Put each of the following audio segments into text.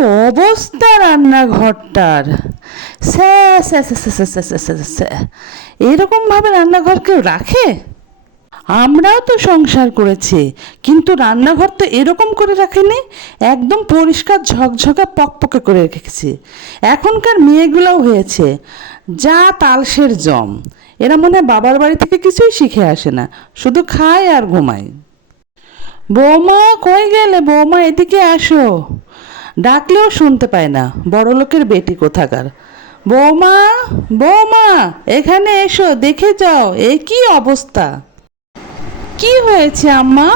অবস্থা রান্নাঘরটার! স্যা স্যা স্যা স্যা স্যা স্যা স্যা স্যা। এরকম ভাবে রান্নাঘর কেউ রাখে? আমরাও তো সংসার করেছি, কিন্তু রান্নাঘর তো এরকম করে রাখেনি। একদম পরিষ্কার ঝকঝকা পকপকে করে রেখেছি। এখনকার মেয়েগুলোও হয়েছে যা তালসের জম। এরা মনে হয় বাবার বাড়ি থেকে কিছুই শিখে আসে না, শুধু খায় আর ঘুমায়। বৌমা, কই গেলে বৌমা? এদিকে আসো। ডাকলেও শুনতে পায় না, বড়লোকের বেটি কোথাকার। বৌমা, বৌমা, এখানে এসো, দেখে যাও এ কি অবস্থা। কি হয়েছে আম্মা?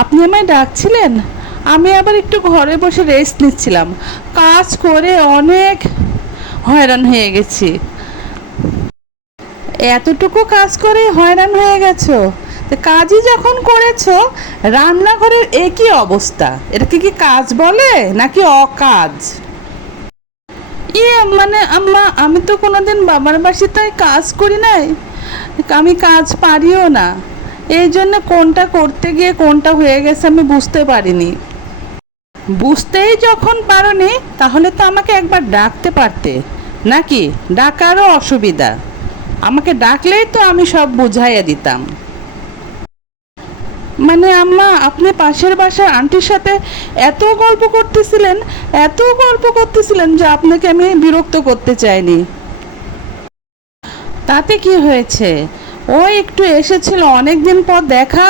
আপনি আমায় ডাকছিলেন? আমি আবার একটু ঘরে বসে রেস্ট নিচ্ছিলাম। কাজ করে অনেক হয়রান হয়ে গেছি। এতটুকু কাজ করে হয়রান হয়ে গেছো? তো কাজই যখন করেছো, রান্নাঘরের এ কি অবস্থা? এটাকে কি কাজ বলে নাকি অকাজ? মানে আম্মা, আমি তো কোনোদিন বাবার বাসায় কাজ করি নাই। আমি কাজ পারিও না। এই জন্য কোনটা করতে গিয়ে কোনটা হয়ে গেছে আমি বুঝতে পারিনি। বুঝতেই যখন পারোনি, তাহলে তো আমাকে একবার ডাকতে পারতে, নাকি? ডাকারও অসুবিধা? আমাকে ডাকলেই তো আমি সব বুঝাইয়া দিতাম। মানে আম্মা, আপনি পাশের বাসার আন্টির সাথে এত গল্প করতেছিলেন, এত গল্প করতেছিলেন যে আপনাকে আমি বিরক্ত করতে চাইনি। তাতে কি হয়েছে? ও একটু এসেছিল, অনেক দিন পর দেখা।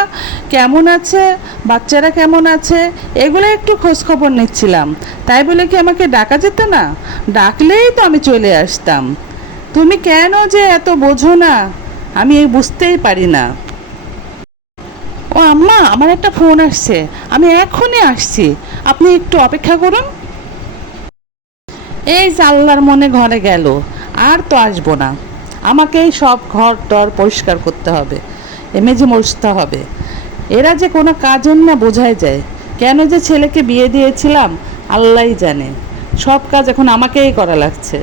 কেমন আছে, বাচ্চারা কেমন আছে, এগুলো একটু খোঁজখবর নিচ্ছিলাম। তাই বলে কি আমাকে ডাকা যেত না? ডাকলেই তো আমি চলে আসতাম। তুমি কেন যে এত বোঝো না, আমি বুঝতেই পারি না। ও আম্মা, আমার একটা ফোন আসছে, আমি এখনই আসছি, আপনি একটু অপেক্ষা করুন। এই আল্লাহর মনে ঘরে গেল, আর তো আসবো না। আমাকেই সব ঘর টর পরিষ্কার করতে হবে, মেঝে মুছতে হবে। এরা যে কোনো কাজের না বোঝাই যায়। কেন যে ছেলেকে বিয়ে দিয়েছিলাম আল্লাহই জানে। সব কাজ এখন আমাকেই করা লাগছে।